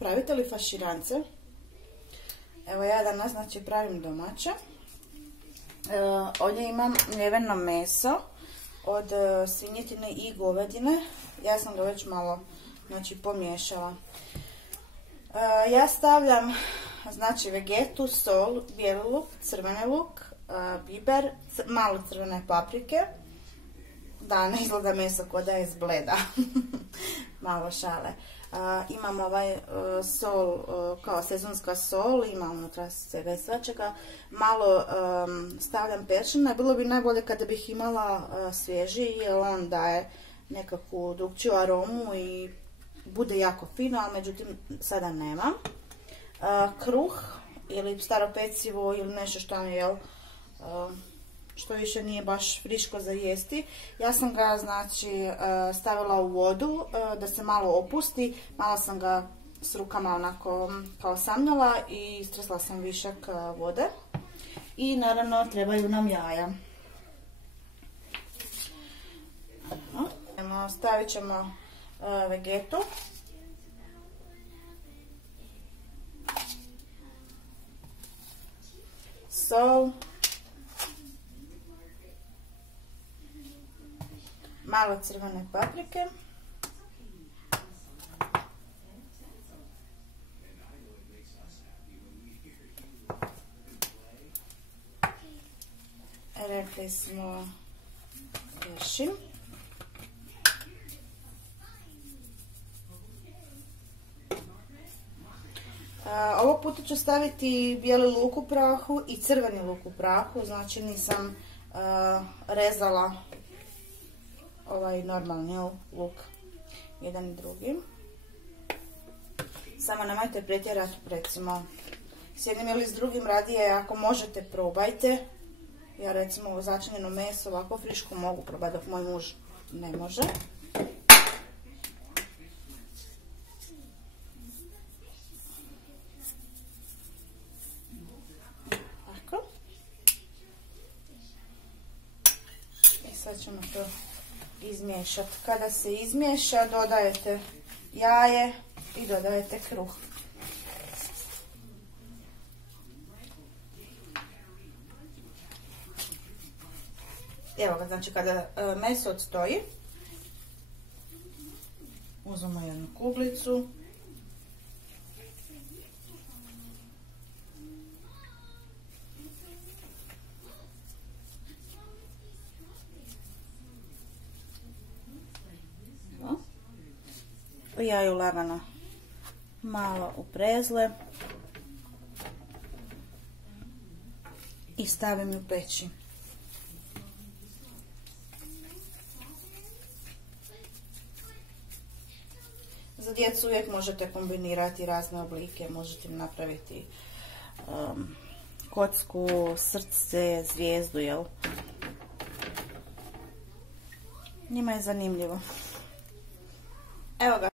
Pravite li faširance? Evo ja danas znači pravim domaće. Ovdje imam mljeveno meso od svinjetine i govedine. Ja sam ga već malo znači pomiješala. Ja stavljam znači vegetu, sol, bijeli luk, crveni luk, biber, malo crvene paprike. Da, ne izgleda meso ko da je izbleda. Malo šale. Imam ovaj sol, kao sezonska sol, imam unutra svega i svačega. Malo stavljam peršina. Bilo bi najbolje kada bih imala svježi, jer on daje nekakvu drukčiju aromu i bude jako fino, ali međutim sada nemam. Kruh ili staro pecivo ili nešto što mi je što više nije baš friško za jesti. Ja sam ga znači stavila u vodu da se malo opusti. Malo sam ga s rukama onako kao samljala i istresla sam višak vode. I naravno trebaju nam jaja. Stavit ćemo vegetu. Sol. Malo crvene paprike. Rekli smo peršin. Ovog puta ću staviti bijeli luk u prahu i crveni luk u prahu, znači nisam rezala ovaj normalni luk jedan i drugi. Samo nemojte pretjerati, recimo s jednim ili s drugim, radije ako možete probajte. Ja recimo začinjeno meso ovako friško mogu probati dok moj muž ne može. Tako. I sad ćemo to izmiješati. Kada se izmiješa dodajete jaje i dodajete kruh. Evo ga, znači kada meso odstoji, uzmemo jednu kuglicu. Jaju lagano malo uprezle i stavim u peći. Za djecu uvijek možete kombinirati razne oblike, možete napraviti kocku, srce, zvijezdu, jel? Njima je zanimljivo. Evo ga,